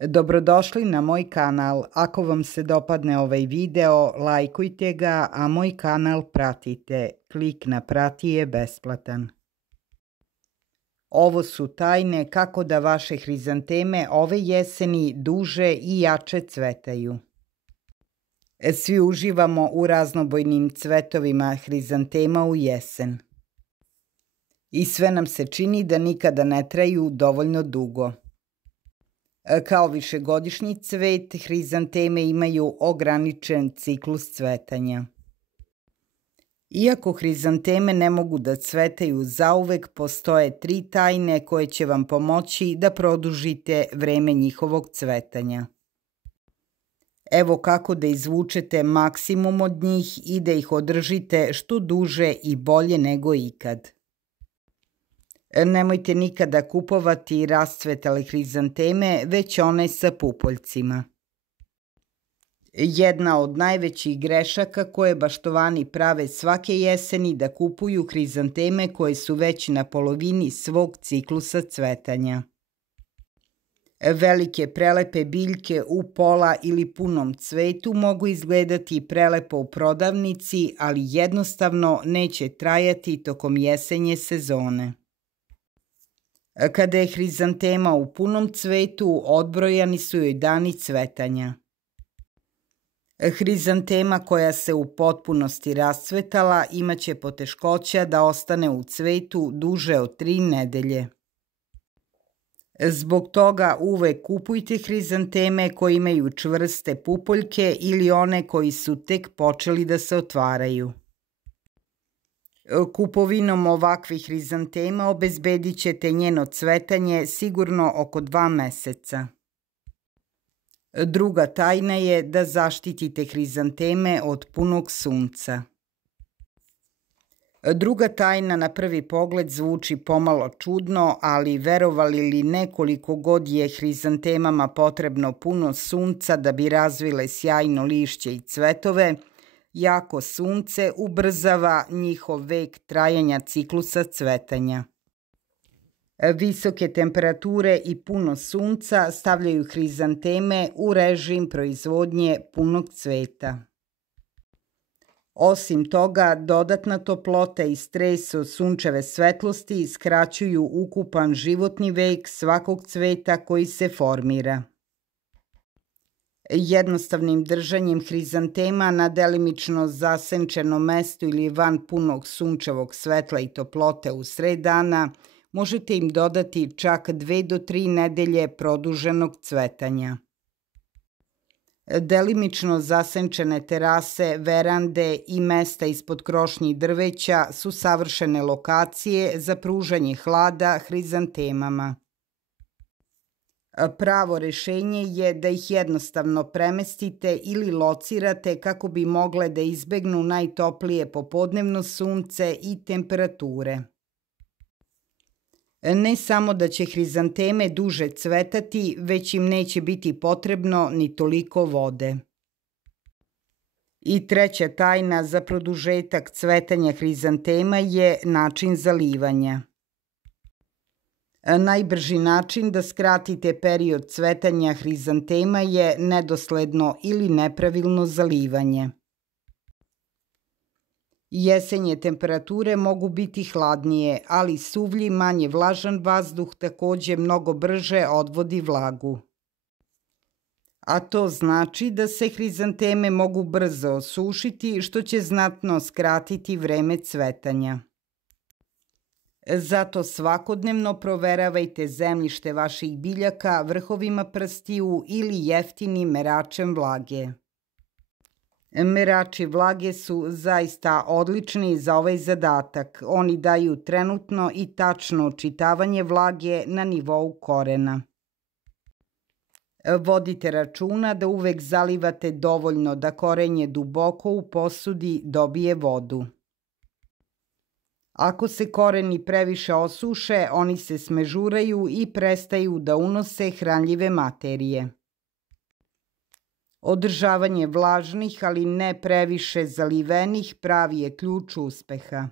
Dobrodošli na moj kanal. Ako vam se dopadne ovaj video, lajkujte ga, a moj kanal pratite. Klik na prati je besplatan. Ovo su tajne kako da vaše hrizanteme ove jeseni duže i jače cvetaju. Svi uživamo u raznobojnim cvetovima hrizantema u jesen. I sve nam se čini da nikada ne traju dovoljno dugo. Kao višegodišnji cvet, hrizanteme imaju ograničen ciklus cvetanja. Iako hrizanteme ne mogu da cvetaju zauvek, postoje 3 tajne koje će vam pomoći da produžite vreme njihovog cvetanja. Evo kako da izvučete maksimum od njih i da ih održite što duže i bolje nego ikad. Nemojte nikada kupovati rascvetale hrizanteme, već one sa pupoljcima. Jedna od najvećih grešaka koje baštovani prave svake jeseni da kupuju hrizanteme koje su već na polovini svog ciklusa cvetanja. Velike prelepe biljke u pola ili punom cvetu mogu izgledati prelepo u prodavnici, ali jednostavno neće trajati tokom jesenje sezone. Kada je hrizantema u punom cvetu, odbrojani su joj dani cvetanja. Hrizantema koja se u potpunosti rascvetala imaće poteškoća da ostane u cvetu duže od 3 nedelje. Zbog toga uvek kupujte hrizanteme koje imaju čvrste pupoljke ili one koji su tek počeli da se otvaraju. Kupovinom ovakvih hrizantema obezbedit ćete njeno cvetanje sigurno oko 2 meseca. Druga tajna je da zaštitite hrizanteme od punog sunca. Druga tajna na prvi pogled zvuči pomalo čudno, ali verovali li ne, koliko god je hrizantemama potrebno puno sunca da bi razvile sjajno lišće i cvetove, jako sunce ubrzava njihov vek trajanja ciklusa cvetanja. Visoke temperature i puno sunca stavljaju hrizanteme u režim proizvodnje punog cveta. Osim toga, dodatna toplota i stres od sunčeve svetlosti skraćuju ukupan životni vek svakog cveta koji se formira. Jednostavnim držanjem hrizantema na delimično zasenčenom mestu ili van punog sunčevog svetla i toplote usred dana možete im dodati čak 2 do 3 nedelje produženog cvetanja. Delimično zasenčene terase, verande i mesta ispod krošnji drveća su savršene lokacije za pružanje hlada hrizantemama. Pravo rešenje je da ih jednostavno premestite ili locirate kako bi mogle da izbegnu najtoplije popodnevno sunce i temperature. Ne samo da će hrizanteme duže cvetati, već im neće biti potrebno ni toliko vode. I treća tajna za produžetak cvetanja hrizantema je način zalivanja. Najbrži način da skratite period cvetanja hrizantema je nedosledno ili nepravilno zalivanje. Jesenje temperature mogu biti hladnije, ali suvlji, manje vlažan vazduh takođe mnogo brže odvodi vlagu. A to znači da se hrizanteme mogu brzo osušiti, što će znatno skratiti vreme cvetanja. Zato svakodnevno proveravajte zemljište vaših biljaka vrhovima prstiju ili jeftinim meračem vlage. Merači vlage su zaista odlični za ovaj zadatak. Oni daju trenutno i tačno očitavanje vlage na nivou korena. Vodite računa da uvek zalivate dovoljno da korenje duboko u posudi dobije vodu. Ako se koreni previše osuše, oni se smežuraju i prestaju da unose hranljive materije. Održavanje vlažnih, ali ne previše zalivenih, pravi je ključ uspeha.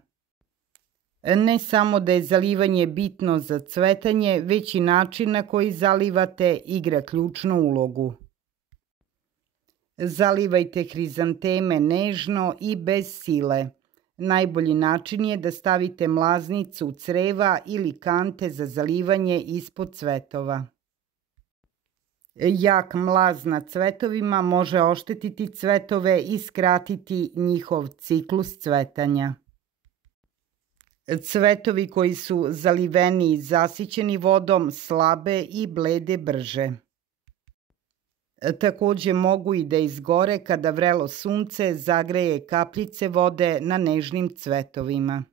Ne samo da je zalivanje bitno za cvetanje, već i način na koji zalivate igra ključnu ulogu. Zalivajte hrizanteme nežno i bez sile. Najbolji način je da stavite mlaznicu creva ili kante za zalivanje ispod cvetova. Jak mlaz na cvetovima može oštetiti cvetove i skratiti njihov ciklus cvetanja. Cvetovi koji su zaliveni i zasićeni vodom slabe i blede brže. Takođe mogu i da izgore kada vrelo sunce zagreje kapljice vode na nežnim cvetovima.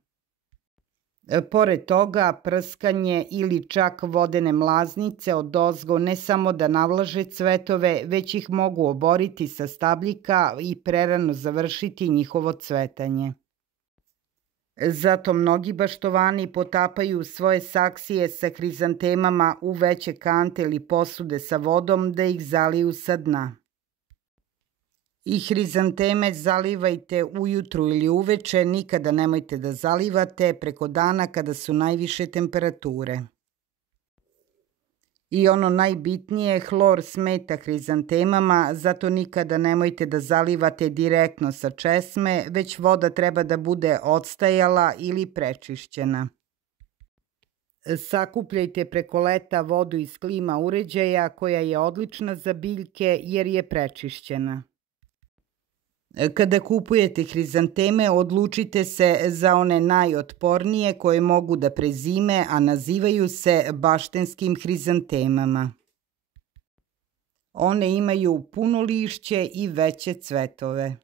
Pored toga, prskanje ili čak vodene mlaznice odozgo ne samo da navlaže cvetove, već ih mogu oboriti sa stabljika i prerano završiti njihovo cvetanje. Zato mnogi baštovani potapaju svoje saksije sa hrizantemama u veće kante ili posude sa vodom da ih zaliju sa dna. I hrizanteme zalivajte ujutru ili uveče, nikada nemojte da zalivate preko dana kada su najviše temperature. I ono najbitnije, hlor smeta hrizantemama, zato nikada nemojte da zalivate direktno sa česme, već voda treba da bude odstajala ili prečišćena. Sakupljajte preko leta vodu iz klima uređaja koja je odlična za biljke jer je prečišćena. Kada kupujete hrizanteme, odlučite se za one najotpornije koje mogu da prezime, a nazivaju se baštenskim hrizantemama. One imaju puno lišće i veće cvetove.